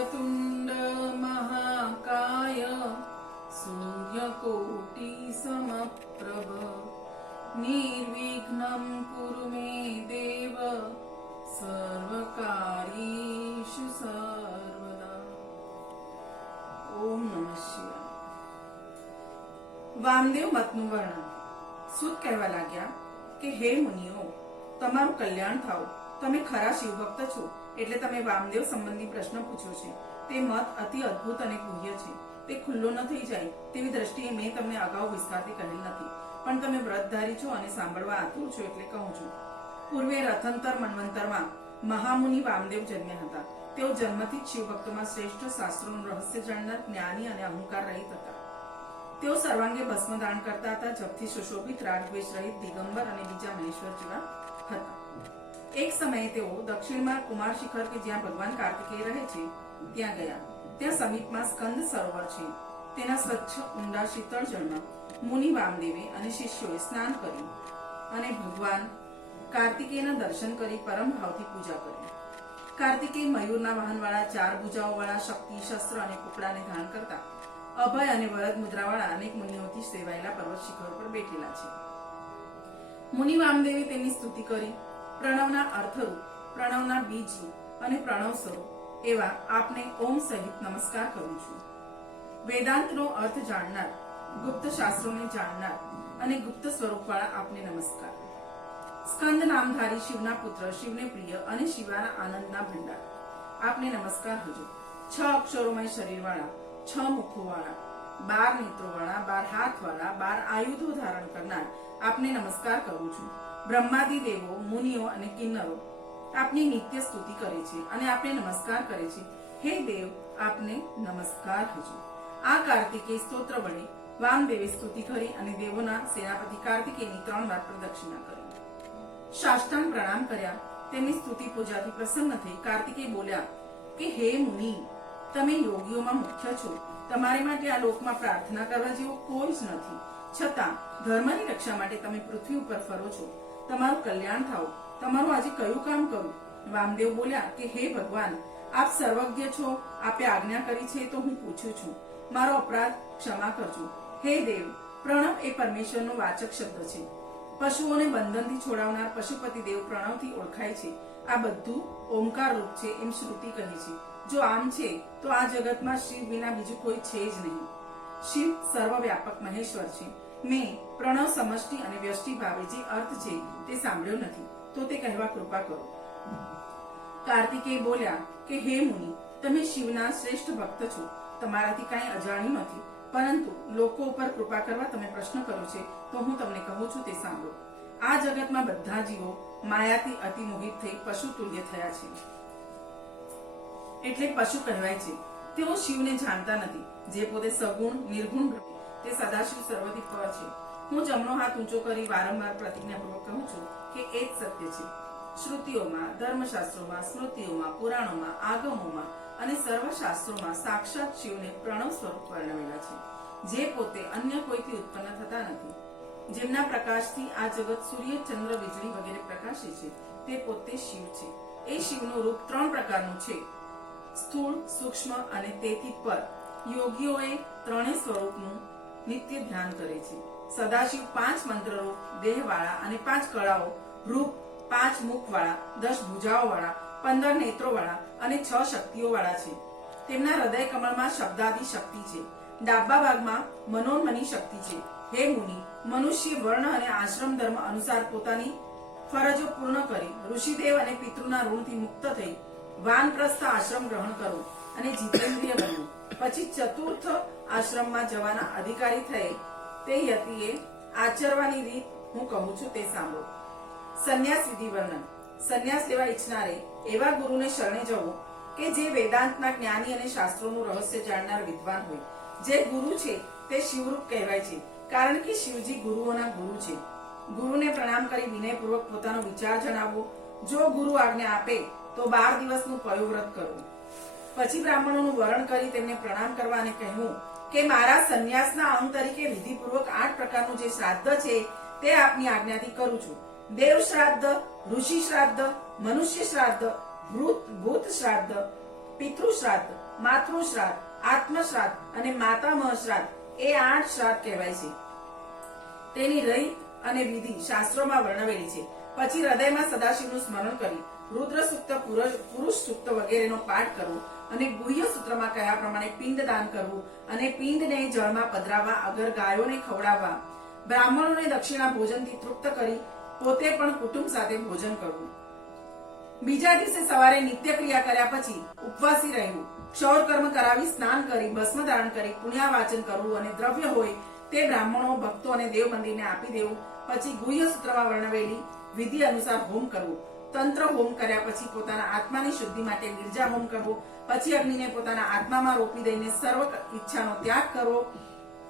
वक्रतुंड महाकाय सूर्यकोटि समप्रभ निर्विघ्नं कुरु मे देव सर्वकार्येषु सर्वदा। ओम नमः शिवाय। વામદેવ મતનું વર્ણન। સૂત કહેવા लाग्યા કે હે મુનિઓ, તમારું કલ્યાણ થાવ, તમે ખરા શિવભક્ત છો એટલે તમે વામદેવ સંબંધી પ્રશ્ન પૂછ્યો છે। તે મત અતિ અદ્ભુત અને ગુહ્ય છે, તે ખુલ્લો ન થઈ જાય તેવી દ્રષ્ટિએ મેં તમને અગાઉ વિસ્તારથી કહેલ નથી, પણ તમે વ્રતધારી છો અને સાંભળવા આતુર છો એટલે કહું છું। પૂર્વે રથંતર મન્વંતરમાં મહામુનિ વામદેવ જન્મ્યા હતા। તેઓ જન્મથી જ શિવભક્તોમાં શ્રેષ્ઠ શાસ્ત્રોનું રહસ્ય જાણનાર જ્ઞાની અને અહંકાર રહિત હતા। તેઓ સર્વાંગે ભસ્મદાન કરતા હતા, જપથી સુશોભિત, રાગદ્વેષ રહિત, દિગંબર અને બીજા મહેશ્વર જેવા હતા। એક સમયે તેઓ દક્ષિણમાં કુમાર શિખર કે જ્યાં ભગવાન કાર્તિકેય રહે છે ત્યાં ગયા। ત્યાં સમીપમાં સ્કંદ સરોવર છે। તેના સ્વચ્છ ઊંડા શીતળ જળમાં મુનિ વામદેવે અને શિષ્યોએ સ્નાન કર્યું અને ભગવાન કાર્તિકેયના દર્શન કરી પરમ ભાવથી પૂજા કરી। કાર્તિકેય મયુરના વાહનવાળા, 4 ભુજાઓવાળા, શક્તિ, શસ્ત્ર અને કુકડાને ધારણ કરતા, અભય અને વરદ મુદ્રાવાળા અનેક મુનિઓથી સેવાયેલા પર્વત શિખર પર બેઠેલા છે। મુનિ વામદેવે તેમની સ્તુતિ કરી। પ્રણવના અર્થરૂપ, પ્રણવના બીજરૂપ અને પ્રણવ સ્વરૂપ એવા આપને ઓમ સહિત નમસ્કાર કરું છું। વેદાંતનો અર્થ જાણનાર, ગુપ્ત શાસ્ત્રોને જાણનાર અને ગુપ્ત સ્વરૂપવાળા આપને નમસ્કાર। સ્કંદ નામધારી શિવના પુત્ર, શિવને પ્રિય અને શિવાના આનંદના ભંડાર આપને નમસ્કાર હજુ। 6 અક્ષરોમય શરીરવાળા, 6 મુખોવાળા, 12 નેત્રોવાળા, 12 હાથવાળા, 12 આયુધો ધારણ કરનાર આપને નમસ્કાર કરું છું। બ્રહ્માદિ દેવો, મુનિઓ અને કિન્નરો આપની નિત્ય સ્તુતિ કરે છે અને આપને નમસ્કાર કરે છે। હે દેવ, આપને નમસ્કાર હજુ। આ કાર્તિકેય સ્તોત્ર વડે વામદેવે સ્તુતિ કરી અને દેવોના સેનાપતિ કાર્તિકેયની 3 વાર પ્રદક્ષિણા કરી। સાષ્ટાંગ પ્રણામ કર્યા। તેમની સ્તુતિ પૂજાથી પ્રસન્ન થઈ કાર્તિકેય બોલ્યા કે હે મુનિ, તમે યોગીઓમાં મુખ્ય છો, તમારે માટે આ લોકમાં પ્રાર્થના કરવા જેવો કોઈ જ નથી, છતાં ધર્મની રક્ષા માટે તમે પૃથ્વી ઉપર ફરો છો। તમારું કલ્યાણ થાવ, તમારું આજે કયું કામ કરું? વામદેવ બોલ્યા કે હે ભગવાન, આપ સર્વજ્ઞ છો, આપે આજ્ઞા કરી છે તો હું પૂછું છું, મારો અપરાધ ક્ષમા કરજો। હે દેવ, પ્રણવ એ પરમેશ્વરનો વાચક શબ્દ છે। પશુઓને બંધનથી છોડાવનાર પશુપતિ દેવ પ્રણવથી ઓળખાય છે। આ બધું ઓમકાર રૂપ છે એમ શ્રુતિ કહે છે। જો આમ છે તો આ જગતમાં શિવ વિના બીજું કોઈ છે જ નહીં। શિવ સર્વવ્યાપક મહેશ્વર છે। મેં પ્રણવ સમષ્ટિ અને વ્યષ્ટિ ભાવે જે અર્થ છે તે સાંભળ્યો નથી, તો તે કહેવા કૃપા કરો। કાર્તિકેય બોલ્યા કે હે મુનિ, તમે શિવના શ્રેષ્ઠ ભક્ત છો, તમારાથી કાંઈ અજાણ્યું નથી, પરંતુ લોકો ઉપર કૃપા કરવા તમે પ્રશ્ન કર્યો છે તો હું તમને કહું છું તે સાંભળો। આ જગતમાં બધા જીવો માયાથી અતિમોહિત થઈ પશુ તુલ્ય થયા છે, એટલે પશુ કહેવાય છે। તેઓ શિવને જાણતા નથી, જે પોતે સગુણ નિર્ગુણ બ્રહ્મ, તે સદાશિવ સર્વથી પર છે। હું જમણો હાથ ઊંચો કરી વારંવાર પ્રતિજ્ઞાપૂર્વક કહું છું કે એ જ સત્ય છે। શ્રુતિઓમાં, ધર્મશાસ્ત્રોમાં, સ્મૃતિઓમાં, પુરાણોમાં, આગમોમાં અને સર્વશાસ્ત્રોમાં સાક્ષાત શિવને પ્રણવ સ્વરૂપ વર્ણવેલા છે, જે પોતે અન્ય કોઈથી ઉત્પન્ન થતા નથી, જેમના પ્રકાશથી આ જગત સૂર્ય, ચંદ્ર, વીજળી વગેરે પ્રકાશે છે, તે પોતે શિવ છે। એ શિવનું રૂપ 3 પ્રકારનું છે, સ્થૂળ, સૂક્ષ્મ અને તેથી પર। યોગીઓએ 3 સ્વરૂપનું નિત્ય ધ્યાન કરે છે। સદાશિવ 5 મંત્રરૂપ દેહવાળા અને 5 કળાઓ રૂપ, 5 મુખવાળા, 10 ભુજાઓવાળા, 15 નેત્રોવાળા અને 6 શક્તિઓવાળા છે। તેમના હૃદય કમળમાં શબ્દાદિ શક્તિ છે, ડાબા ભાગમાં મનોન્મની શક્તિ છે। હે મુનિ, મનુષ્ય વર્ણ અને આશ્રમ ધર્મ અનુસાર પોતાની ફરજો પૂર્ણ કરી ઋષિદેવ અને પિતૃના ઋણથી મુક્ત થઈ વાનપ્રસ્થ આશ્રમ ગ્રહણ કરો અને જીતેન્દ્રિય બનવું, પછી ચતુર્થ આશ્રમમાં જવાના અધિકારી થયે તે યતિએ આચરવાની રીત હું કહું છું તે સાંભળો। સંન્યાસ વિધિ વર્ણન। સંન્યાસ લેવા ઈચ્છનારે એવા ગુરુને શરણે જવું કે જે વેદાંતના જ્ઞાની અને શાસ્ત્રોનું રહસ્ય જાણનાર વિદ્વાન હોય। જે ગુરુ છે તે શિવરૂપ કહેવાય છે, કારણ કે શિવજી ગુરુઓના ગુરુ છે। ગુરુને પ્રણામ કરી વિનયપૂર્વક પોતાનો વિચાર જણાવવો। જો ગુરુ આજ્ઞા આપે તો 12 દિવસનું પયોવ્રત કરવું। પછી બ્રાહ્મણોનું વરણ કરી તેમને પ્રણામ કરવા અને કહેવું કે મારા સંન્યાસના અંગ તરીકે વિધિપૂર્વક 8 પ્રકારનું જે શ્રાદ્ધ છે તે આપની આજ્ઞાથી કરું છું। દેવ શ્રાદ્ધ, ઋષિ શ્રાદ્ધ, મનુષ્ય શ્રાદ્ધ, ભૂત શ્રાદ્ધ, પિતૃશ્રાદ્ધ, માતૃશ્રાદ્ધ, આત્મશ્રાદ્ધ અને માતામહ શ્રાદ્ધ એ 8 શ્રાદ્ધ કહેવાય છે. તેની રીત અને વિધિ શાસ્ત્રોમાં વર્ણવેલી છે. પછી હૃદયમાં સદાશિવનું સ્મરણ કરી રુદ્ર સૂક્ત, પુરુષ સૂક્ત વગેરેનો પાઠ કરવો અને ગુહ્ય સૂત્રમાં કહ્યા પ્રમાણે પિંડદાન કરવું અને પિંડને જળમાં પધરાવવા, અગર ગાયોને ખવડાવવા, બ્રાહ્મણોને દક્ષિણા ભોજનથી તૃપ્ત કરી પોતે પણ કુટુંબ સાથે ભોજન કરવું. બીજા દિવસે સવારે નિત્ય ક્રિયા કર્યા પછી ઉપવાસી રહેવું, ક્ષૌર કર્મ કરાવી સ્નાન કરી ભસ્મ ધારણ કરી પુણ્યાવાચન કરવું અને દ્રવ્ય હોય તે બ્રાહ્મણો, ભક્તો અને દેવ મંદિરને આપી દેવું. પછી ગુહ્ય સૂત્રમાં વર્ણવેલી વિધિ અનુસાર હોમ કરવો. તંત્ર હોમ કર્યા પછી પોતાના આત્માની શુદ્ધિ માટે ગિરજા હોમ કરવો. પછી અગ્નિને પોતાના આત્મામાં રોપી દઈને સર્વ ઈચ્છાનો ત્યાગ કરવો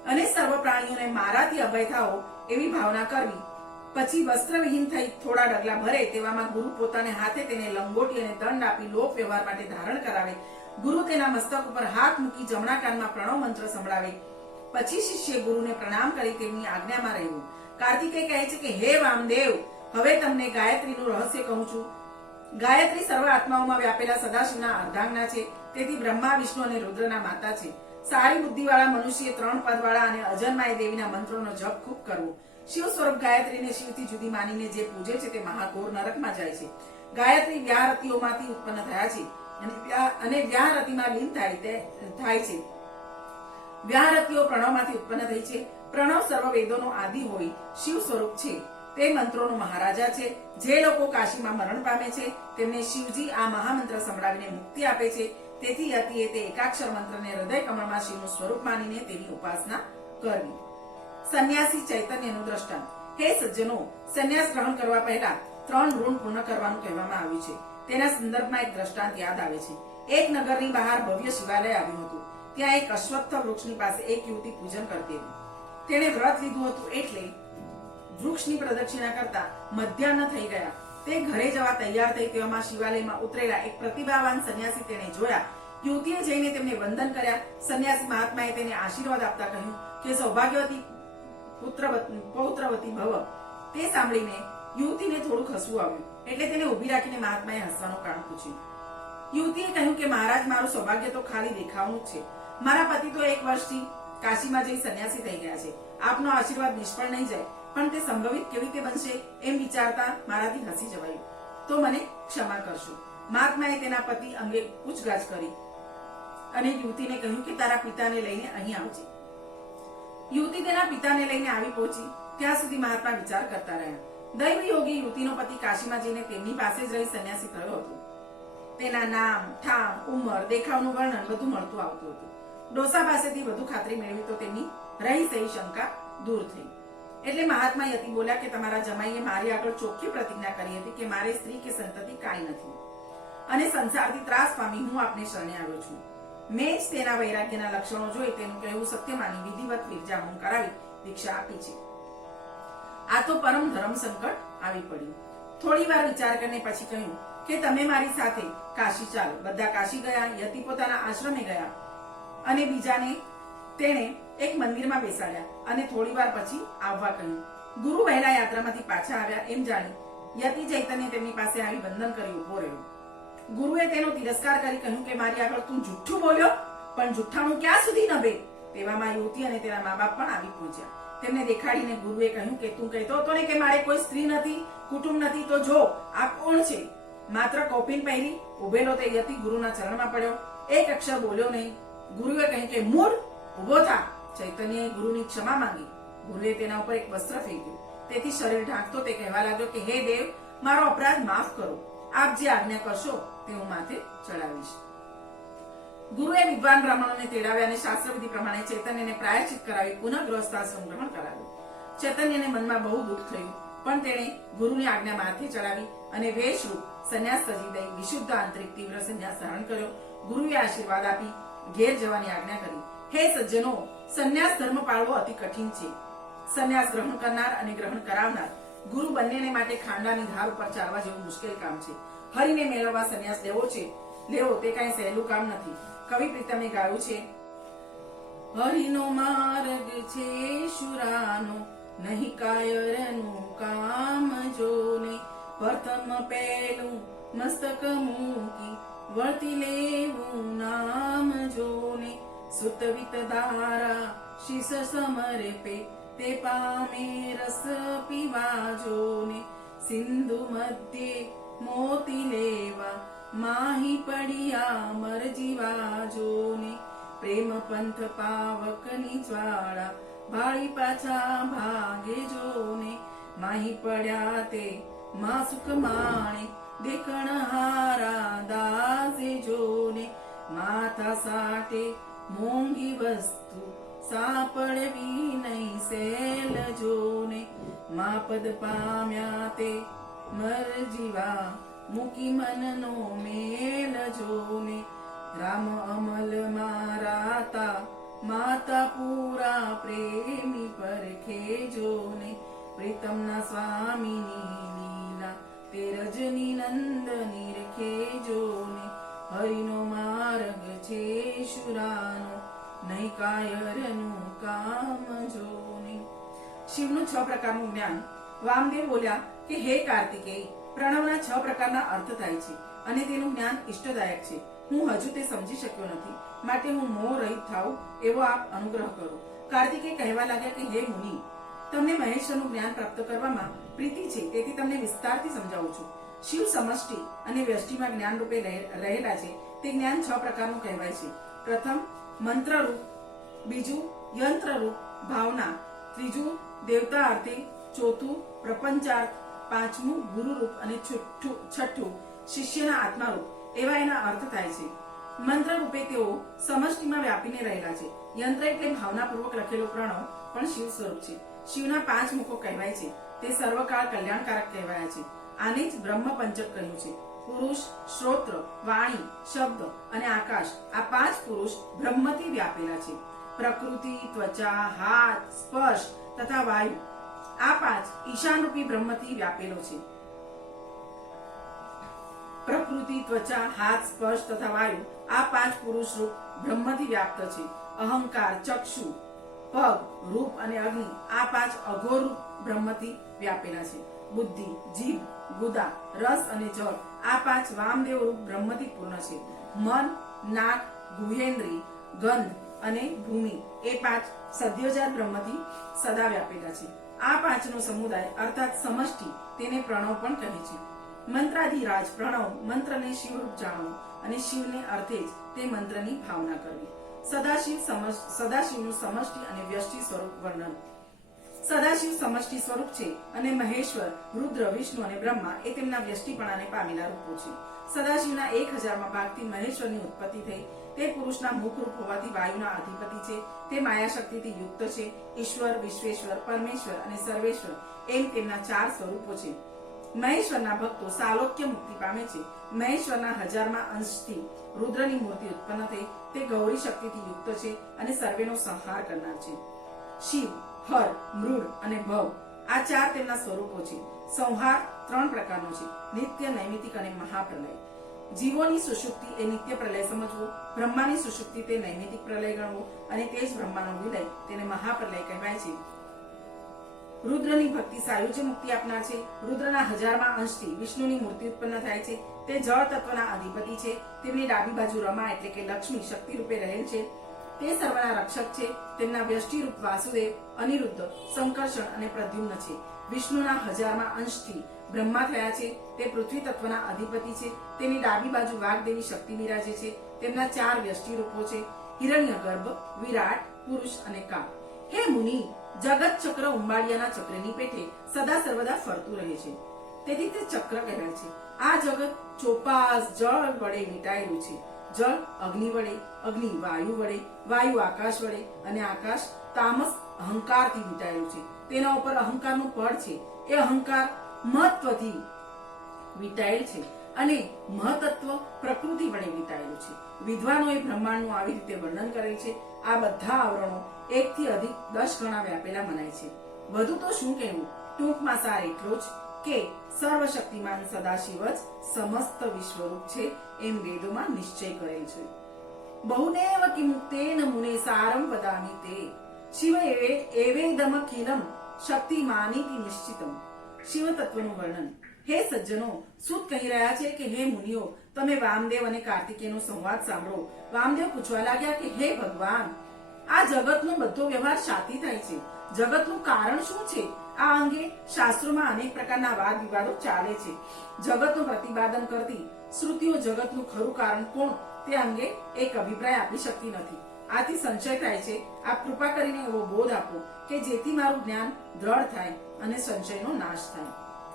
અને સર્વ પ્રાણીઓને મારાથી અભય થાઓ એવી ભાવના કરવી. પછી વસ્ત્રવિહીન થઈ થોડા ડગલા ભરે તેવામાં ગુરુ પોતાને હાથે તેને લંગોટી અને દંડ આપી લોક વ્યવહાર માટે ધારણ કરાવે. ગુરુ તેના મસ્તક ઉપર હાથ મૂકી જમણા કાનમાં પ્રણવ મંત્ર સંભળાવે. પછી શિષ્ય ગુરુને પ્રણામ કરી તેમની આજ્ઞામાં રહેવું. કાર્તિકેય કહે છે કે હે વામદેવ, હવે તમને ગાયત્રીનું રહસ્ય કહું છું. ગાયત્રી સર્વ આત્માઓમાં વ્યાપેલા સદાશિવના અર્ધાંગના છે. તેથી બ્રહ્મા, વિષ્ણુ અને રુદ્રના માતા છે. સારી બુદ્ધિવાળા મનુષ્ય 3 પદવાળા અને અજન્માય દેવીના મંત્રોનો જપ ખૂબ કરવો. શિવ સ્વરૂપ ગાયત્રીને શિવથી જુદી માનીને જે પૂજે છે તે મહાઘોર નરકમાં જાય છે. ગાયત્રી વ્યાહરતીઓમાંથી ઉત્પન્ન થયા છે અને વ્યાહરતીમાં લીન થાય છે. વ્યાહરતીઓ પ્રણવમાંથી ઉત્પન્ન થઈ છે. પ્રણવ સર્વ વેદોનો આદિ હોય શિવ સ્વરૂપ છે. તે મંત્રોનો મહારાજા છે. જે લોકો કાશીમાં મરણ પામે છે તેમને શિવજી આ મહામંત્ર સંભળાવીને મુક્તિ આપે છે. તેથી યતિએ તે એકાક્ષર મંત્રને હૃદય કમળમાં શિવનું સ્વરૂપ માનીને તેની ઉપાસના કરવી. સંન્યાસી ચૈતન્યનું દ્રષ્ટાંત. હે સજ્જનો, સંન્યાસ ગ્રહણ કરવા પહેલા 3 ઋણ પૂર્ણ કરવાનું કહેવામાં આવ્યું છે. તેના સંદર્ભમાં એક દ્રષ્ટાંત યાદ આવે છે. એક નગરની બહાર ભવ્ય શિવાલય આવ્યું હતું. ત્યાં એક અશ્વત્થ વૃક્ષની પાસે એક યુવતી પૂજન કરતી હતી. તેણે વ્રત લીધું હતું એટલે વૃક્ષની પ્રદક્ષિણા કરતા મધ્યાહ્ન થઈ ગયા. તે ઘરે જવા તૈયાર થઈ તેવામાં શિવાલયમાં ઉતરેલા એક પ્રતિભાવાન સંન્યાસી તેણે જોયા. યુવતીએ જઈને તેમને વંદન કર્યા. સંન્યાસી મહાત્માએ તેને આશીર્વાદ આપતા કહ્યું કે સૌભાગ્યવતી પૌત્રવતી ભવ. તે સાંભળીને યુવતીને થોડુંક હસવું આવ્યું એટલે તેને ઊભી રાખીને મહાત્માએ હસવાનું કારણ પૂછ્યું. યુવતીએ કહ્યું કે મહારાજ, મારું સૌભાગ્ય તો ખાલી દેખાવનું જ છે. મારા પતિ તો 1 વર્ષથી કાશીમાં જઈ સંન્યાસી થઈ ગયા છે. આપનો આશીર્વાદ નિષ્ફળ નહીં જાય, પણ તે સંભવિત કેવી રીતે બનશે એમ વિચારતા મારાથી હસી જવાયું. તો મને ક્ષમા કરશો. મહાત્માએ તેના પતિ અંગે પૂછગાછ કરી અને યુવતીને કહ્યું કે તારા પિતાને લઈને અહીં આવજે. યુવતી તેના પિતાને લઈને આવી પહોંચી. ત્યાં સુધી મહાત્મા વિચાર કરતા રહ્યા. દૈવ યોગી યુવતીનો પતિ કાશીમાં જઈને તેમની પાસે જ રહી સંન્યાસી થયો હતો. તેના નામ, ઠામ, ઉંમર, દેખાવનું વર્ણન બધું મળતું આવતું હતું. ડોસા પાસેથી વધુ ખાતરી મેળવી તો તેમની રહી સહી શંકા દૂર થઈ. એટલે મહાત્મા યતિ બોલ્યા કે તમારા જમાઈએ મારી આગળ ચોખ્ખી પ્રતિજ્ઞા કરી હતી કે મારે સ્ત્રી કે સંતતિ કાંઈ નથી અને સંસારથી ત્રાસ પામી હું આપને શરણે આવ્યો છું. મેં જ તેના વૈરાગ્યના લક્ષણો જોઈ તેનું કહેવું સત્ય માની વિધિવત વિરજા હોમ કરાવી દીક્ષા આપી છે. આ તો પરમ ધર્મ સંકટ આવી પડ્યું. થોડી વાર વિચાર કરીને પછી કહ્યું કે તમે મારી સાથે કાશી ચાલો. બધા કાશી ગયા. યતિ પોતાના આશ્રમે ગયા અને બીજાને તેણે એક મંદિરમાં બેસાડ્યા અને થોડી વાર પછી આવવા કહ્યું. ગુરુ વહેલા યાત્રામાંથી પાછા આવ્યા એમ જાણી યતિ ચૈતન્ય તેમની પાસે આવી વંદન કરી ઉભો રહ્યો. ગુરુએ તેનો તિરસ્કાર કરી કહ્યું કે મારી આગળ તું જુઠ્ઠું બોલ્યો, પણ જુઠ્ઠાણું ક્યાં સુધી નભે. તેવામાં યુવતી અને તેના મા બાપ પણ આવી પહોંચ્યા. તેમને દેખાડીને ગુરુએ કહ્યું કે તું કહેતો હતો ને કે મારે કોઈ સ્ત્રી નથી, કુટુંબ નથી, તો જો આ કોણ છે. માત્ર કૌપીન પહેરી ઉભેલો તે યતિ ગુરુના ચરણમાં પડ્યો. એક અક્ષર બોલ્યો નહીં. ગુરુએ કહ્યું કે મૂળ ઉભો થા. ચૈતન્યએ ગુરુની ક્ષમા માંગી. ગુરુએ તેના ઉપર એક વસ્ત્ર ફેંક્યું. તેથી શરીર ઢાંકતો તે કહેવા લાગ્યો કે હે દેવ, મારો અપરાધ માફ કરો. આપ જે આજ્ઞા કરશો તે હું માથે ચડાવીશ. ગુરુએ વિદ્વાન બ્રાહ્મણોને તેડાવ્યા અને શાસ્ત્રવિધિ પ્રમાણે ચૈતન્યને પ્રાયશ્ચિત કરાવી પુનઃ ગૃહસ્થાશ્રમ ગ્રહણ કરાવ્યું. ચૈતન્યને મનમાં બહુ દુઃખ થયું, પણ તેણે ગુરુની આજ્ઞા માથે ચડાવી અને વેશરૂપ સંન્યાસ તજી દઈ વિશુદ્ધ આંતરિક તીવ્ર સંન્યાસ ધારણ કર્યો. ગુરુએ આશીર્વાદ આપી ઘેર જવાની આજ્ઞા કરી. હે સજ્જનો, સંન્યાસ ધર્મ પાળવો અતિ કઠિન છે. સંન્યાસ ગ્રહણ કરનાર અને ગ્રહણ કરાવનાર ગુરુ બંનેને માટે ખાંડાની ધાર ઉપર ચાલવા જેવું મુશ્કેલ કામ છે. હરિને મેળવવા સંન્યાસ લેવો તે કઈ સહેલું કામ નથી. કવિ પ્રીતમે ગાયું છે, હરિનો માર્ગ છે શુરાનો, નહીં કાયરનું કામ જોને. પ્રથમ પહેલું મસ્તક મૂકી વળતી લેવું નામ જોને સુતવિત ધારા શીશ સમર્પે તે પામે રસ પીવા જોને સિંધુ મધ્યે મોતી લેવા માહી પડ્યા મર જીવા જોને પ્રેમ પંથ પાવકની જ્વાળા ભાળી પાછા ભાગે જોને માહી પડ્યા તે માં સુખ માણે દેખણ હારા દાસે જોને માથા સાટે મોંઘી વસ્તુ સાપડવી નહીં સેલ જોને માપદ પામ્યા તે મર જીવા મૂકી મનનો મેલ જોને રામ અમલ મારાતા માતા પૂરા પ્રેમી પરખે જોને પ્રીતમના સ્વામીની લીલા તે રજની નંદની રખે જોને હરિનો માર્ગ છે શુરાનો નહીં કાયરનું કામ જોને શિવનું 6 પ્રકારનું જ્ઞાન વામદેવ બોલ્યા કે હે કાર્તિકેય પ્રણવના 6 પ્રકારના અર્થ થાય છે અને તેનું જ્ઞાન ઇષ્ટદાયક છે હું હજુ તે સમજી શક્યો નથી માટે હું મોહ રહિત થાઉં એવો આપ અનુગ્રહ કરો કાર્તિકેય કહેવા લાગ્યા કે હે મુનિ તમને મહેશ્વરનું જ્ઞાન પ્રાપ્ત કરવામાં પ્રીતિ છે તેથી તમને વિસ્તારથી સમજાવું છું શિવ સમષ્ટિ અને વ્યષ્ટિમાં જ્ઞાન રૂપે રહેલા છે તે જ્ઞાન 6 પ્રકારનું કહેવાય છે પ્રથમ મંત્રરૂપ બીજું યંત્રરૂપ ભાવના ત્રીજું દેવતા અર્થે ચોથું પ્રપંચાર્થ પાંચમું ગુરુરૂપ અને છઠ્ઠું શિષ્યના આત્મારૂપ એવા એના અર્થ થાય છે મંત્ર રૂપે તેઓ સમષ્ટિમાં વ્યાપીને રહેલા છે યંત્ર એટલે ભાવનાપૂર્વક લખેલો પ્રણવ પણ શિવ સ્વરૂપ છે શિવના 5 મુખો કહેવાય છે તે સર્વકાળ કલ્યાણકારક કહેવાયા છે આને જ બ્રહ્મ પંચક કહ્યું છે પુરુષ શ્રોત્ર વાણી શબ્દ અને આકાશ આ 5 પુરુષ બ્રહ્મથી વ્યાપેલા છે પ્રકૃતિ ત્વચા હાથ સ્પર્શ તથા વાયુ આ 5 ઈશાન રૂપી બ્રહ્મથી વ્યાપેલો છે પ્રકૃતિ ત્વચા હાથ સ્પર્શ તથા વાયુ આ 5 પુરુષ રૂપ બ્રહ્મથી વ્યાપ્ત છે અહંકાર ચક્ષુ પગ રૂપ અને અગ્નિ આ 5 અઘોર રૂપ બ્રહ્મથી વ્યાપેલા છે બુદ્ધિ જીભ ગુદા રસ અને જળ આ 5 વામદેવ રૂપ બ્રહ્મથી પૂર્ણ છે મન નાક ગુહેન્દ્રી ગંધ અને ભૂમિ એ 5 સદ્યોજાત બ્રહ્મથી સદા વ્યાપેલા છે આ 5 નો સમુદાય અર્થાત સમષ્ટિ તેને પ્રણવ પણ કહે છે મંત્રાધિરાજ પ્રણવ મંત્રને શિવરૂપ જાણવું અને શિવને અર્થે જ તે મંત્રની ભાવના કરવી સદાશિવનું સમષ્ટિ અને વ્યષ્ટિ સ્વરૂપ વર્ણન સદાશિવ સમષ્ટિ સ્વરૂપ છે અને મહેશ્વર રુદ્ર વિષ્ણુ અને બ્રહ્મા એ તેમના વ્યષ્ટિપણાને પામેલા રૂપો છે સદાશિવના 1000માં ભાગથી મહેશ્વરની ઉત્પત્તિ થઈ તે પુરુષના મુખરૂપ હોવાથી વાયુના અધિપતિ છે તે માયાશક્તિથી યુક્ત છે ઈશ્વર વિશ્વેશ્વર પરમેશ્વર અને સર્વેશ્વર એમ તેમના 4 સ્વરૂપો છે મહેશ્વરના ભક્તો સાલોક્ય મુક્તિ પામે છે મહેશ્વરના 1000માં અંશથી રુદ્રની મૂર્તિ ઉત્પન્ન થઈ તે ગૌરી શક્તિથી યુક્ત છે અને સર્વેનો સંહાર કરનાર છે શિવ હર મૃડ અને ભવ આ 4 તેમના સ્વરૂપો છે સંહાર 3 પ્રકારનો છે નિત્ય નૈમિતિક અને મહાપ્રલય જીવોની સુષુપ્તિ એ નિત્ય પ્રલય સમજવો બ્રહ્માની સુષુપ્તિ તે નૈમિતિક પ્રલય ગણવો અને તે જ બ્રહ્માનો વિલય તેને મહાપ્રલય કહેવાય છે રુદ્રની ભક્તિ સાયુજ્ય મુક્તિ આપનાર છે રુદ્રના 1000માં અંશથી વિષ્ણુની મૂર્તિ ઉત્પન્ન થાય છે તે જળ તત્વના અધિપતિ છે તેમની ડાબી બાજુ રમા એટલે કે લક્ષ્મી શક્તિ રૂપે રહેલ છે તે સર્વના રક્ષક છે તેમના વ્યષ્ટિ રૂપ વાસુદેવ અનિરુદ્ધ સંકર્ષણ અને પ્રદ્યુમ્ન છે વિષ્ણુના 1000માં અંશથી બ્રહ્મા થયા છે તે પૃથ્વી તત્વના અધિપતિ છે તેની ડાબી બાજુ વાઘદેવી શક્તિ બિરાજે છે તેમના 4 વ્યષ્ટિ રૂપો છે હિરણ્યગર્ભ વિરાટ પુરુષ અને કા હે મુનિ જગત ચક્ર ઉંબાડિયાના ચક્રની પેઠે સદા સર્વદા ફરતું રહે છે તેથી તે ચક્ર કહેવાય છે આ જગત ચોપાસ જળ વડે વીંટાયેલું છે જળ અગ્નિ વડે અગ્નિ વાયુ વડે વાયુ આકાશ વડે અને આકાશ તામસ અહંકારથી વીંટાયેલું છે તેના ઉપર અહંકારનું પડ છે એ અહંકાર મહત્વથી વીંટાયેલ છે અને મહતત્વ પ્રકૃતિ વડે વીંટાયેલું છે વિદ્વાનોએ બ્રહ્માંડનું આવી રીતે વર્ણન કરેલ છે આ બધા આવરણો 1 થી અધિક 10 ગણા વ્યાપેલા મનાય છે વધુ તો શું કહેવું ટૂંકમાં સાર એટલો જ કે સર્વશક્તિમાન સદાશિવ જ સમસ્ત વિશ્વરૂપ છે એમ વેદોમાં નિશ્ચય કરેલ છે બહુદેવ કિમુક્તેન મુને સારમ વદામિ તે શિવ એવેદમખિલમ શક્તિમાનીતિ નિશ્ચિતમ શિવ તત્વનું વર્ણન હે સજ્જનો, સૂત કહી રહ્યા છે કે હે મુનિઓ, તમે વામદેવ અને કાર્તિકેયનો સંવાદ સાંભળો. વામદેવ પૂછવા લાગ્યા કે હે ભગવાન, આ જગતનો બધો વ્યવહાર શાથી થાય છે? જગતનું કારણ શું છે? આ અંગે શાસ્ત્રોમાં અનેક પ્રકારના વાદ વિવાદો ચાલે છે. જગતનું પ્રતિપાદન કરતી શ્રુતિઓ જગતનું ખરું કારણ કોણ તે અંગે એક અભિપ્રાય આપી શકતી નથી. આથી સંશય થાય છે. આપ કૃપા કરીને એવો બોધ આપો કે જેથી મારું જ્ઞાન દ્રઢ થાય અને સંશયનો નાશ થાય.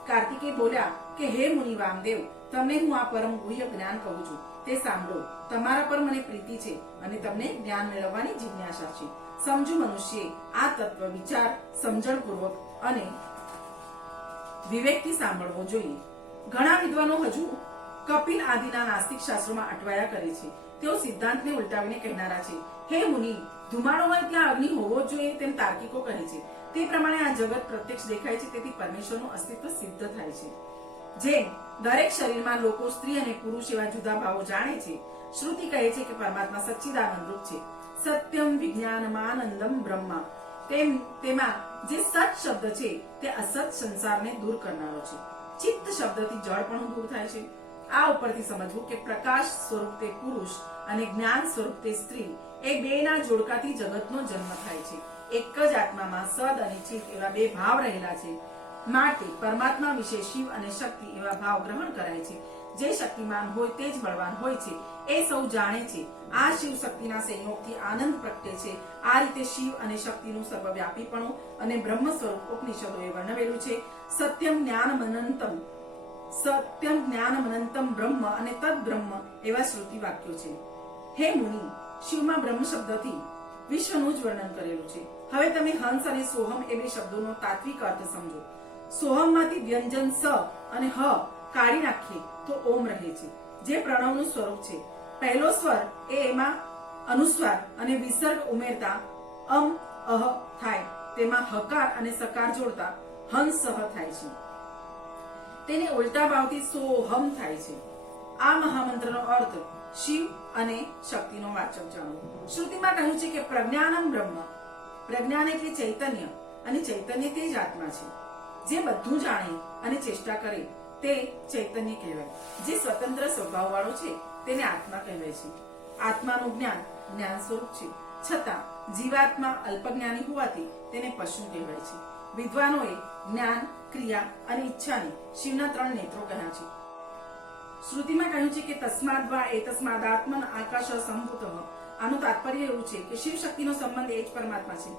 કાર્તિકેય બોલ્યા કે હે મુનિ વામદેવ, તમને હું આ પરમ ગુહ્ય જ્ઞાન કહું છું, તે સાંભળો. તમારા પર મને પ્રીતિ છે અને તમને જ્ઞાન મેળવવાની જિજ્ઞાસા છે. સમજુ મનુષ્યે આ તત્વ વિચાર સમજણપૂર્વક અને વિવેકથી સાંભળવો જોઈએ. ઘણા વિદ્વાનો હજુ કપિલ આદિના નાસ્તિક શાસ્ત્રોમાં અટવાયા કરે છે. તેઓ સિદ્ધાંતને ઉલટાવીને કહેનારા છે, હે મુનિ, ધુમાડો હોય ત્યાં અગ્નિ હોવો જ જોઈએ તેમ તાર્કિકો કહે છે. તે પ્રમાણે આ જગત પ્રત્યક્ષ દેખાય છે, તેથી પરમેશ્વરનું અસ્તિત્વ સિદ્ધ થાય છે. જેમ દરેક શરીરમાં લોકો સ્ત્રી અને પુરુષ એવા જુદા ભાવો જાણે છે, શ્રુતિ કહે છે કે પરમાત્મા સચ્ચિદાનંદ રૂપ છે. સત્યમ વિજ્ઞાનમાનંદમ બ્રહ્મ. તેમાં જે સત શબ્દ છે તે અસત સંસારને દૂર કરનારો છે. ચિત્ત શબ્દથી જળ પણ દૂર થાય છે. આ ઉપરથી સમજવું કે પ્રકાશ સ્વરૂપ તે પુરુષ અને જ્ઞાન સ્વરૂપ તે સ્ત્રી એ બેના જોડકાથી જગતનો જન્મ થાય છે. એક જ આત્મામાં સદ અને ચિત્ત એવા બે ભાવ રહેલા છે. માટે પરમાત્મા વિશે શિવ અને શક્તિ એવા ભાવ ગ્રહણ કરાય છે. જે શક્તિમાન હોય તે જ બળવાન હોય છે એ સૌ જાણે છે. આ શિવ શક્તિના સંયોગથી આનંદ પ્રગટે છે. આ રીતે શિવ અને શક્તિનું સર્વવ્યાપીપણું અને બ્રહ્મ સ્વરૂપ ઉપનિષદોએ વર્ણવેલું છે. સત્યમ જ્ઞાનમનંતમ બ્રહ્મ અને તદ બ્રહ્મ એવા શ્રુતિ વાક્યો છે. હે મુનિ, શિવમાં બ્રહ્મ શબ્દથી વિશ્વનું જ વર્ણન કરેલું છે. હવે તમે હંસ અને સોહમ એ બે શબ્દોનો તાત્વિક અર્થ સમજો. સોહમમાંથી વ્યંજન સ અને હ કાઢી નાખીએ તો ઓમ રહે છે, જે પ્રણવનું સ્વરૂપ છે. પહેલો સ્વર એ એમાં અનુસ્વાર અને વિસર્ગ ઉમેરતા અમ અહ થાય. તેમાં હકાર અને સકાર જોડતા હંસ સહ થાય છે. તેને ઉલટા ભાવથી સોહમ થાય છે. આ મહામંત્રનો અર્થ શિવ અને શક્તિનો વાચક જાણો. શ્રુતિમાં કહ્યું છે કે પ્રજ્ઞાનમ બ્રહ્મ. પ્રજ્ઞાન એટલે ચૈતન્ય અને ચૈતન્ય તે જ આત્મા છે. જે બધું જાણે અને ચેષ્ટા કરે તે ચૈતન્ય કહેવાય. જે સ્વતંત્ર સ્વભાવ વાળો છે તેને આત્મા કહેવાય છે. આત્માનું જ્ઞાન જ્ઞાન સ્વરૂપ છે, છતાં જીવાત્મા અલ્પજ્ઞાની હોવાથી તેને પશુ કહેવાય છે. વિદ્વાનોએ જ્ઞાન, ક્રિયા અને ઈચ્છાને શિવના 3 નેત્રો કહ્યા છે. શ્રુતિમાં કહ્યું છે કે તસ્માદ્વા એતસ્માદાત્મન આકાશ સંભૂતઃ. આનું તાત્પર્ય એવું છે કે શિવ શક્તિનો સંબંધ એ જ પરમાત્મા છે.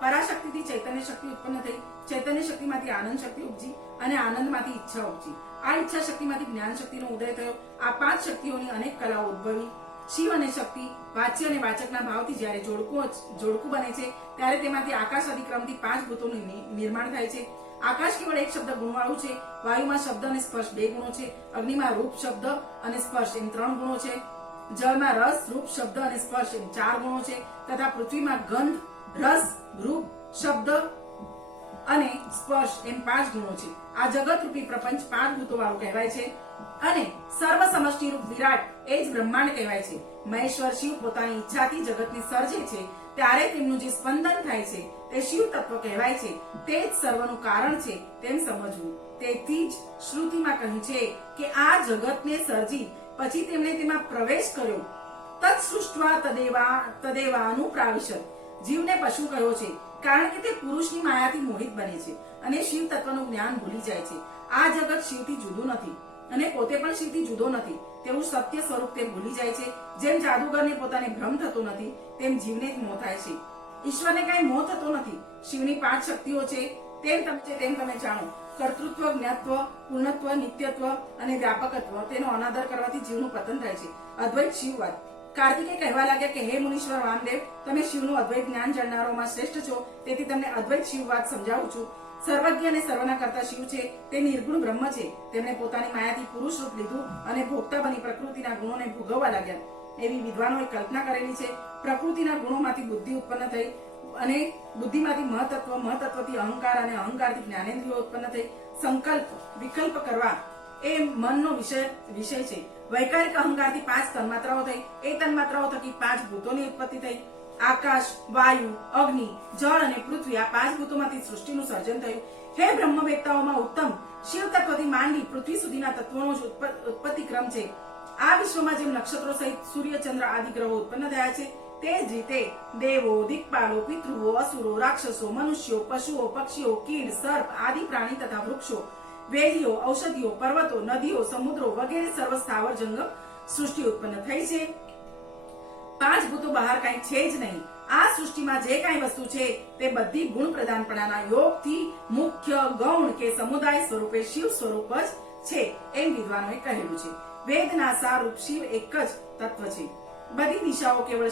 પરાશક્તિથી ચૈતન્ય શક્તિ ઉત્પન્ન થઈ, ચૈતન્ય શક્તિમાંથી આનંદ શક્તિ ઉપજી અને આનંદમાંથી ઈચ્છા ઉપજી. આ ઈચ્છા શક્તિમાંથી જ્ઞાન શક્તિનો ઉદય થયો. આ 5 શક્તિઓની અનેક કલાઓ ઉદ્ભવી. શિવ અને શક્તિ વાચ્ય અને વાચકના ભાવથી જ્યારે જોડકું બને છે ત્યારે તેમાંથી આકાશ અધિક્રમથી 5 ભૂતોનું નિર્માણ થાય છે. આકાશ કેવળ એક શબ્દ ગુણવાળું છે. વાયુમાં શબ્દ અને સ્પર્શ 2 ગુણો છે. અગ્નિમાં રૂપ, શબ્દ અને સ્પર્શ એમ 3 ગુણો છે. જળમાં રસ, રૂપ, શબ્દ અને સ્પર્શ એમ 4 ગુણો છે. તથા પૃથ્વીમાં ગંધ, રસ, રૂપ, શબ્દ અને સ્પર્શ એમ 5 ગુણો છે. આ જગત રૂપી પ્રપંચ 5 ભૂતો વાળું કહેવાય છે અને સર્વ સમષ્ટિ રૂપ વિરાટ એ જ બ્રહ્માંડ કહેવાય છે. મહેશ્વર શિવ પોતાની ઈચ્છાથી જગતને સર્જે છે ત્યારે તેમનું જે સ્પંદન થાય છે તે શિવ તત્વ કહેવાય છે. તે જ સર્વનું કારણ છે તેમ સમજવું. તેથી જ શ્રુતિમાં કહ્યું છે કે આ જગતને સર્જી પછી તેમણે તેમાં પ્રવેશ કર્યો. તત્સૃષ્ટ્વા તદેવાનુપ્રાવિશત. જીવને પશુ કહ્યો છે કારણ કે તે પુરુષની માયાથી મોહિત બને છે અને શિવ તત્વનું જ્ઞાન ભૂલી જાય છે. આ જગત શિવથી જુદું નથી અને પોતે પણ શિવથી જુદો નથી તેવું સત્ય સ્વરૂપ તે ભૂલી જાય છે. જેમ જાદુગરને પોતાને ભ્રમ થતો નથી તેમ જીવને જ મોહ થાય છે. ઈશ્વરને કઈ મોહ થતો નથી. શિવની 5 શક્તિઓ છે તેમ તમે જાણો. કર્તૃત્વ, જ્ઞાત્વ, પૂર્ણત્વ, નિત્યત્વ અને વ્યાપકત્વ. તેનો અનાદર કરવાથી જીવનું પતન થાય છે. અદ્વૈત શિવવાદ. કાર્તિકે કહેવા લાગ્યા કે હે મુનીશ્વર વામદેવ, તમે શિવનું અદ્વૈત જ્ઞાન જાણનારોમાં શ્રેષ્ઠ છો, તેથી તમને અદ્વૈત શિવવાદ સમજાવું છું. સર્વજ્ઞ અને સર્વના કરતા શિવ છે તે નિર્ગુણ બ્રહ્મ છે. તેમણે પોતાની માયાથી પુરુષ રૂપ લીધું અને ભોગતા બની પ્રકૃતિના ગુણોને ભોગવવા લાગ્યા એવી વિદ્વાનોએ કલ્પના કરેલી છે. પ્રકૃતિના ગુણોમાંથી બુદ્ધિ ઉત્પન્ન થઈ અને બુદ્ધિમાંથી મહતત્વથી અહંકાર અને અહંકારથી જ્ઞાનેન્દ્રિયો ઉત્પન્ન થઈ. સંકલ્પ વિકલ્પ કરવા એ મનનો વિષય છે. વૈકારિક અહંકારથી 5 તન્માત્રાઓ થઈ. એ તન્માત્રાઓ થકી 5 ભૂતોની ઉત્પત્તિ થઈ. આકાશ, વાયુ, અગ્નિ, જળ અને પૃથ્વી આ 5 ભૂતોમાંથી સૃષ્ટિનું સર્જન થયું. હે બ્રહ્મવેત્તાઓમાં ઉત્તમ, શિવ તત્વથી માંડી પૃથ્વી સુધીના તત્વોનો જ ઉત્પત્તિ ક્રમ છે. આ વિશ્વમાં જેમ નક્ષત્રો સહિત સૂર્ય, ચંદ્ર આદિ ગ્રહો ઉત્પન્ન થયા છે, તે જ રીતે દેવો, દિક્પાલો, પિતૃઓ, અસુરો, રાક્ષસો, મનુષ્યો, પશુઓ, પક્ષીઓ, કીડ, સર્પ આદિ પ્રાણી તથા વૃક્ષો, વેલીઓ, ઔષધિઓ, પર્વતો, નદીઓ, સમુદ્રો વગેરે સર્વ સ્થાવર જંગમ સૃષ્ટિ ઉત્પન્ન થઈ છે. પાંચ ભૂતો બહાર કઈ છે જ નહીં. આ સૃષ્ટિમાં જે કઈ વસ્તુ છે તે બધી ગુણ પ્રધાનપણાના યોગથી મુખ્ય, ગૌણ કે સમુદાય સ્વરૂપે શિવ સ્વરૂપ જ છે એમ વિદ્વાનોએ કહેલું છે. વેદના સારૂપ શિવ એક જ તત્વ છે. બધી દિશાઓ કેવળ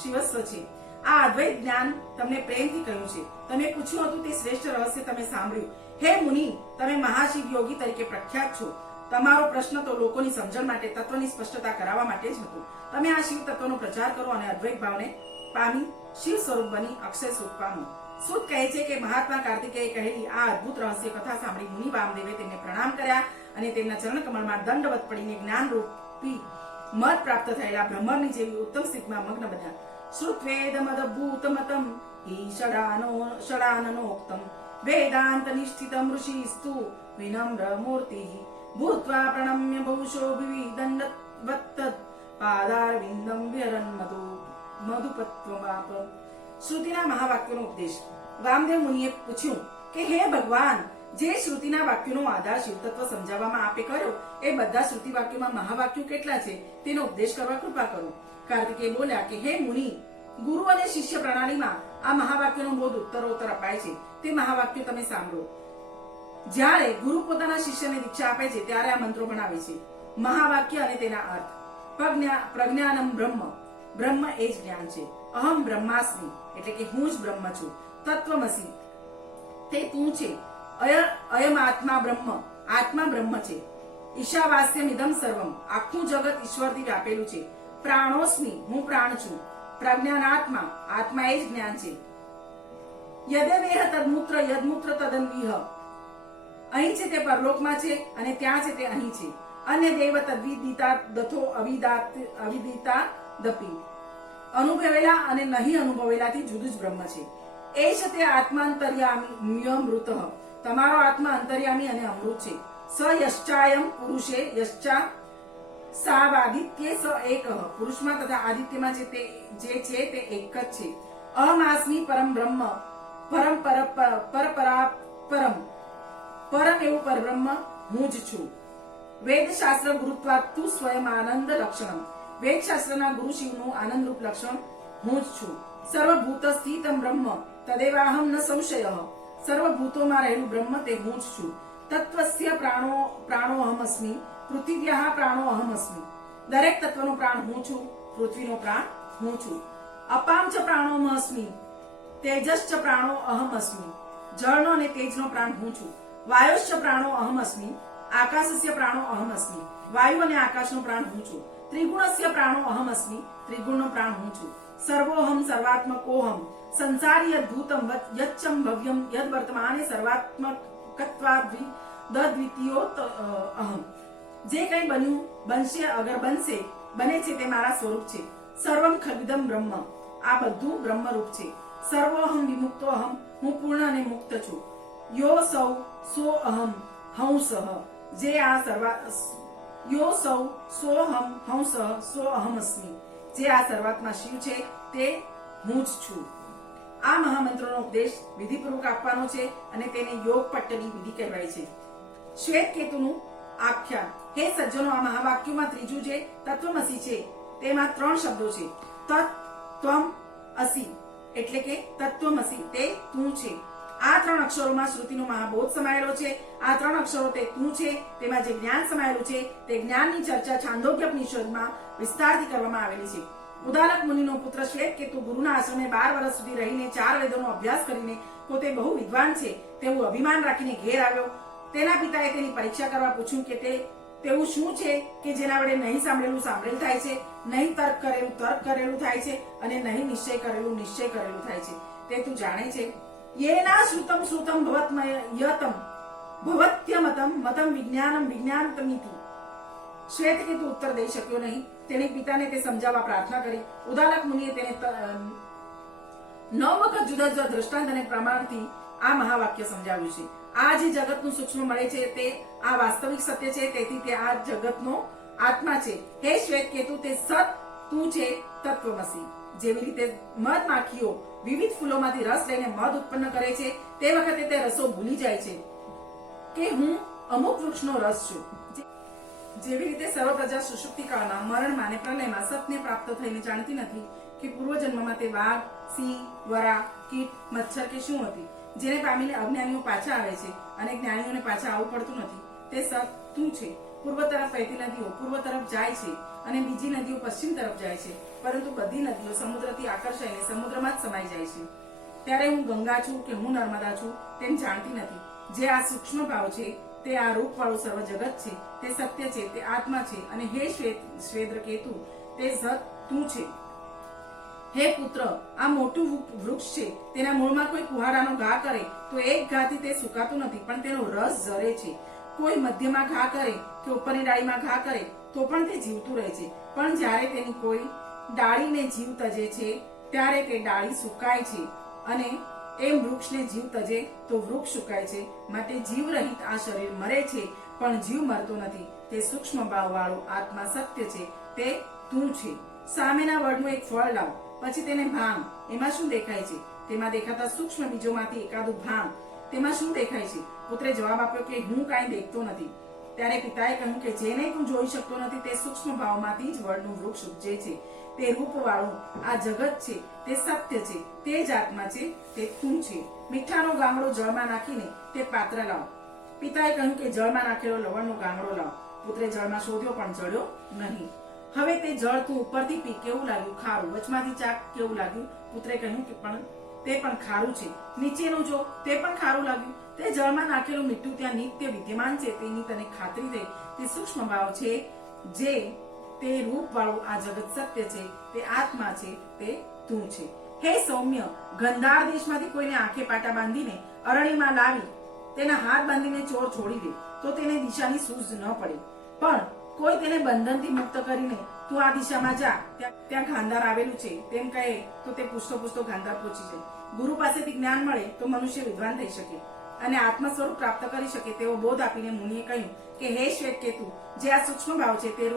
શિવસ્વ છે. આ અદ્વૈત જ્ઞાન તમને પ્રેમથી કહ્યું છે. તમે પૂછ્યું હતું તે શ્રેષ્ઠ રહસ્ય તમે સાંભળ્યું. હે મુનિ, તમે મહાશિવ યોગી તરીકે પ્રખ્યાત છો. તમારો પ્રશ્ન તો લોકોની સમજણ માટે, તત્વની સ્પષ્ટતા કરાવવા માટે જ હતો. તમે આ શિવ તત્વનો પ્રચાર કરો અને અદ્વૈત ભાવને પામી શિવ સ્વરૂપ બની અક્ષય સુખ પામો. સુત કહે છે કે મહાત્મા કાર્તિકેયે કહેલી આ અદ્ભુત રહસ્ય કથા સાંભળી મુનિ વામદેવે તેમને પ્રણામ કર્યા અને તેમના ચરણ કમળમાં દંડવત પડીને જ્ઞાન રૂપી મત પ્રાપ્ત થયેલા બ્રહ્મની જેવી ઉત્તમ સ્થિતિમાં મગ્ન બન્યા. શ્રુત્વેદમદભૂતમતમ ઈષડાનનોક્તમ વેદાંત નિષ્ઠિતમ ઋષિસ્તુ વિનમ્ર મૂર્તિ ભૂત્વા પ્રણમ્ય બહુશો વિવિદંડવત્તદ પાદારવિંદમ વિહરન મધુપત્વમાપ. શ્રુતિના મહાવાક્યનો ઉપદેશ. વામદેવ મુનિએ પૂછ્યું કે હે ભગવાન, જે શ્રુતિના વાક્યોનો આધાર શિવ તત્વ સમજાવવામાં આપે કર્યો, એ બધા શ્રુતિ વાક્યોમાં મહાવાક્યો કેટલા છે તેનો ઉપદેશ કરવા કૃપા કરો. કાર્તિકેય બોલ્યા કે હે મુનિ, ગુરુ અને શિષ્ય પ્રણાલીમાં આ મહાવાક્યનો બોધ ઉત્તરોત્તર અપાય છે. તે મહાવાક્યો તમે સાંભળો. જ્યારે ગુરુ પોતાના શિષ્યને દીક્ષા આપે છે ત્યારે આ મંત્રો ભણાવે છે. મહાવાક્ય અને તેના અર્થ. પ્રજ્ઞાનમ બ્રહ્મ, બ્રહ્મ એ જ જ્ઞાન છે. અહમ બ્રહ્માસ્મિ, એટલે કે હું જ બ્રહ્મ છું. તત્વમસી, તે તું છે. અયમ આત્મા બ્રહ્મ, આત્મા બ્રહ્મ છે. ઈશાવાસ્યમ ઇદમ સર્વમ, આખું જગત ઈશ્વરથી વ્યાપેલું છે. પ્રાણોસ્મિ, હું પ્રાણ છું. પ્રજ્ઞાનાત્મા, આત્મા એ જ જ્ઞાન છે. યદેવેહ તદમૂત્ર, યદમૂત્ર તદન્વીહ, અહીં છે તે પરલોકમાં છે અને ત્યાં છે તે અહીં છે. અન્ય દેવ તદ્વિદિતા દથો અવિદિતા દપી, અનુભવેલા અને નહીં અનુભવેલાથી જુદું જ બ્રહ્મ છે. એ છે તે આત્માંતર્યામી અમૃત, તમારો આત્મા અંતર્યામી અને અમૃત છે. સ યશ્ચાયમ પુરુષે યશ્ચા સાવાદિત્ય સ એક, પુરુષમાં તથા આદિત્યમાં જે છે તે એક જ છે. અહમાસ્મિ પરમ બ્રહ્મ, પરમ પરપરા પરમ, પરમ એવું પરબ્રહ્મ હું જ છું. વેદશાસ્ત્ર ગુરુત્વાત્તુ સ્વયં આનંદ લક્ષણમ, વેદશાસ્ત્રના ગુરુ શિવનું આનંદરૂપ લક્ષણ હું જ છું. સર્વભૂત સ્થિતમ બ્રહ્મ તદેવાહમ ન સંશય, સર્વભૂતોમાં રહેલું બ્રહ્મ તે હું જ છું. તત્વસ્ય પ્રાણો અહમ અસ્મિ, પૃથિવ્યાઃ પ્રાણો અહમ અસ્મિ, દરેક તત્વનો પ્રાણ હું છું. પૃથ્વીનો પ્રાણ હું છું. અપામ ચ પ્રાણો અસ્મિ, તેજશ્ચ પ્રાણો અહમ અસ્મિ, જળનો અને તેજનો પ્રાણ હું છું. વાયુશ્ચ પ્રાણો અહમ અસ્મિ, આકાશસ્ય પ્રાણો અહમ અસ્મિ, વાયુ અને આકાશનો પ્રાણ હું છું. ત્રિગુણસ્ય પ્રાણો અહમ અસ્મિ, ત્રિગુણનો પ્રાણ હું છું. સર્વોહમ સર્વાત્મકોહમ, સંસારી યદ્ભૂતમ યચ્ચમ ભવ્યમ યદ વર્તમાને સર્વાત્મકત્વાદ્વિતીયો અહમ, જે કંઈ બન્યું, બનશે, અગર બનશે, બને છે તે મારા સ્વરૂપ છે. સર્વમ ખલિદમ બ્રહ્મ, આ બધું બ્રહ્મરૂપ છે. સર્વોહમ વિમુક્તો અહમ, હું પૂર્ણ અને મુક્ત છું. યો સૌ સો અહમ હંસઃ, જે આ યો સૌ સોહમ હંસઃ સો અહમ અસ્મિ, જે આ સર્વાત્મા શિવ છે તે હું જ છું. આ મહામંત્રનો ઉપદેશ વિધિપૂર્વક આપવાનો છે અને તેને યોગ પટ્ટની વિધિ કહેવાય છે. શ્વેત કેતુનું આખ્યાન. હે સજ્જનો, આ મહાવાક્યોમાં ત્રીજું જે તત્વમસી છે તેમાં 3 શબ્દો છે. તત્, ત્વમ, અસી, એટલે કે તત્વમસી તે તું છે. આ 3 અક્ષરોમાં શ્રુતિનો મહાબોધ સમાયેલો છે. આ 3 અક્ષરો તે તું છે. તેમાં જે જ્ઞાન સમાયેલું છે તે જ્ઞાનની ચર્ચા છાંદોગ્યોપનિષદમાં વિસ્તારથી કરવામાં આવેલી છે. ઉદાલક મુનિનો પુત્ર શ્વેતકેતુ ગુરુના આશ્રમે 12 વર્ષ સુધી રહીને 4 વેદોનો અભ્યાસ કરીને પોતે બહુ વિદ્વાન છે તેવું અભિમાન રાખીને ઘેર આવ્યો. તેના પિતાએ તેની પરીક્ષા કરવા પૂછ્યું કે તેવું શું છે કે જેના વડે નહીં સાંભળેલું સાંભળેલું થાય છે, નહીં તર્ક કરેલું થાય છે અને નહીં નિશ્ચય કરેલું થાય છે. તે તું જાણે છે? યેના શ્રુતમ ભવત્યમતમ મતમ વિજ્ઞાનમિતિ. શ્વેતકેતુ ઉત્તર દઈ શક્યો નહીં. તેણે પિતાને તે સમજાવવા પ્રાર્થના કરી. ઉદાલક મુનિએ તેને 9 વખત જુદા જુદા દ્રષ્ટાંત અને પ્રમાણથી આ મહાવાક્ય સમજાવ્યું છે. આ જે જગતનું સૂક્ષ્મ મળે છે તે આ વાસ્તવિક સત્ય છે, તેથી તે આ જગતનો આત્મા છે. હે શ્વેત કેતુ, તે સત તું છે, તત્વમસી. જેવી રીતે મધ માખીઓ વિવિધ ફૂલોમાંથી રસ લઈને મધ ઉત્પન્ન કરે છે, તે વખતે તે રસો ભૂલી જાય છે કે હું અમુક વૃક્ષનો રસ છું. જેવી રીતે સર્વ પ્રજા સુષુપ્તિ કાળમાં મરણમાં અને પ્રલયમાં સતને પ્રાપ્ત થઈને જાણતી નથી કે પૂર્વજન્મમાં તે વાઘ, સિંહ, વરા, કીટ, મચ્છર કે શું હતી, જેને પામીને અજ્ઞાનીઓ પાછા આવે છે અને જ્ઞાનીઓને પાછા આવવું પડતું નથી. તે સત તું છે. પૂર્વ તરફ વહેતી નદીઓ પૂર્વ તરફ જાય છે અને બીજી નદીઓ પશ્ચિમ તરફ જાય છે, પરંતુ બધી નદીઓ સમુદ્રથી આકર્ષાઈને સમુદ્રમાં જ સમાઈ જાય છે. ત્યારે હું ગંગા છું કે હું નર્મદા છું તેમ જાણતી નથી. જે આ સૂક્ષ્મ ભાવ છે તે આ રૂપવાળું સર્વ જગત છે, તે સત્ય છે, તે આત્મા છે. અને હે શ્વેદ્ર કેતુ, તે સત તું છે. હે પુત્ર, આ મોટું વૃક્ષ છે, તેના મૂળમાં કોઈ કુહાડાનો ઘા કરે તો એક ઘાથી તે સુકાતું નથી, પણ તેનો રસ ઝરે છે. કોઈ મધ્યમાં ઘા કરે કે ઉપરની ડાળીમાં ઘા કરે તો પણ તે જીવતું રહે છે, પણ જ્યારે તેની કોઈ ડાળીને જીવ તજે છે ત્યારે તે ડાળી સુકાય છે, અને એમ વૃક્ષને જીવ તજે તો વૃક્ષ સુકાય છે. માટે જીવ રહિત આ શરીર મરે છે, પણ જીવ મરતો નથી. તે સૂક્ષ્મ ભાવ વાળો આત્મા સત્ય છે, તે તું છે. સામેના વડનું એક ફળ લાવ, પછી તેને ભાંગ. એમાં શું દેખાય છે? તેમાં દેખાતા સૂક્ષ્મ બીજોમાંથી એકાદું ભાંગ. તેમાં શું દેખાય છે? પુત્રે જવાબ આપ્યો કે હું કાંઈ દેખતો નથી. ત્યારે પિતાએ કહ્યું કે જેને તું જોઈ શકતો નથી તે સૂક્ષ્મ ભાવમાંથી જ વડનું વૃક્ષ ઉપજે છે. તે રૂપવાળું આ જગત છે, તે સત્ય છે, તે જ આત્મા છે, તે તું છે. મીઠાનો ગાંગડો જળમાં નાખીને તે પાત્ર લાવ. પિતાએ કહ્યું કે જળમાં નાખેલો લવણનો ગાંગડો લાવ. પુત્રે જળમાં શોધ્યો પણ જળ્યો નહીં. હવે તે જળ તું ઉપરથી પી, કેવું લાગ્યું? ખારું. વચમાંથી ચાક, કેવું લાગ્યું? પુત્રે કહ્યું કે પણ તે પણ ખારું છે. નીચેનું જો, તે પણ ખારું લાગ્યું. તે જળમાં નાખેલું મીઠું ત્યાં નિત્ય વિદ્યમાન છે, તેની તને ખાતરી થઈ. તે સૂક્ષ્મ ભાવ છે, જે તે રૂપ વાળું આ જગત સત્ય છે, તે આત્મા છે, તે તું છે. હે સૌમ્ય, ગંધાર દેશમાંથી કોઈને આંખે પાટા બાંધીને અરણ્યમાં લાવી તેના હાથ બાંધીને ચોર છોડી દે તો તેને દિશાની સૂઝ ન પડે, પણ કોઈ તેને બંધનથી મુક્ત કરીને તું આ દિશામાં જા, ત્યાં ગાંધાર આવેલું છે તેમ કહે તો તે પૂછતો પૂછતો ગાંધાર પહોંચી જાય. ગુરુ પાસેથી જ્ઞાન મળે તો મનુષ્ય વિદ્વાન થઈ શકે અને આત્મ સ્વરૂપ પ્રાપ્ત કરી શકે તેવો બોધ આપીને મુનિએ કહ્યું કે હે શ્વેત કેતુ, જે આ સૂક્ષ્મ ભાવ છે તે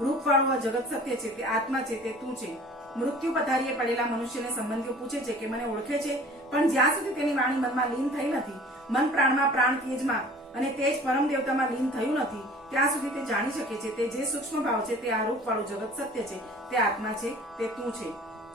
રૂપવાળું આ જગત સત્ય છે, તે આત્મા છે, તે તું છે. મૃત્યુ પથારીએ પડેલા મનુષ્યને સંબંધીઓ પૂછે છે કે મને ઓળખે છે, પણ જ્યાં સુધી તેની વાણી મનમાં લીન થઈ નથી, મન પ્રાણમાં, પ્રાણ તેજમાં અને તેજ પરમ દેવતામાં લીન થયું નથી, ત્યાં સુધી તે જાણી શકે છે તે જે સૂક્ષ્મ ભાવ છે તે આ રૂપવાળું જગત સત્ય છે, તે આત્મા છે, તે તું છે.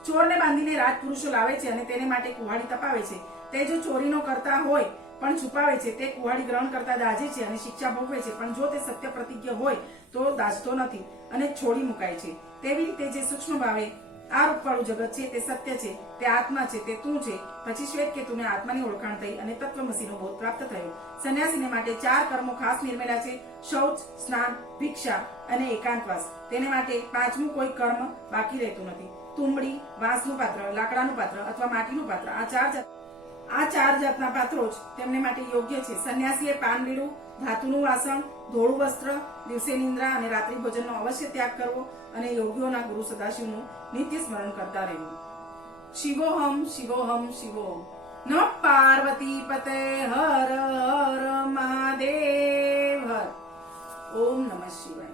ચોરને બાંધીને રાજપુરુષો લાવે છે અને તેને માટે કુહાડી તપાવે છે. તે જો ચોરીનો કરતા હોય પણ છુપાવે છે, તે કુહાડી ગ્રહણ કરતા દાજે છે અને શિક્ષા ભોગવે છે, પણ જો તે સત્ય પ્રતિજ્ઞ હોય તો દાજતો નથી અને છોડી મુકાય છે. તેવી રીતે જે સૂક્ષ્મ ભાવે આ રૂપવાળું જગત છે તે સત્ય છે, તે આત્મા છે, તે તું છે. પછી શ્વેત કેતુને આત્માની ઓળખાણ થઈ અને તત્વમસીનો બોધ પ્રાપ્ત થયો. સંન્યાસીને માટે 4 કર્મો ખાસ નિર્મેલા છે: શૌચ, સ્નાન, ભિક્ષા અને એકાંતવાસ. તેને માટે 5મું કોઈ કર્મ બાકી રહેતું નથી. તુંબડી, વાંસનું પાત્ર, લાકડાનું પાત્ર અથવા માટીનું પાત્ર, આ ચાર જાતના પાત્રો જ તેમને માટે યોગ્ય છે. સંન્યાસીએ પાન બીડું, ધાતુનું વાસણ, ધોળું વસ્ત્ર, દિવસે નિંદ્રા અને રાત્રિ ભોજનનો અવશ્ય ત્યાગ કરવો અને યોગીઓના ગુરુ સદાશિવનું નિત્ય સ્મરણ કરતા રહેવું. શિવોહમ શિવોહમ શિવોહમ. નમઃ પાર્વતી પતે હર હર મહાદેવ હર. ઓમ નમઃ શિવાય.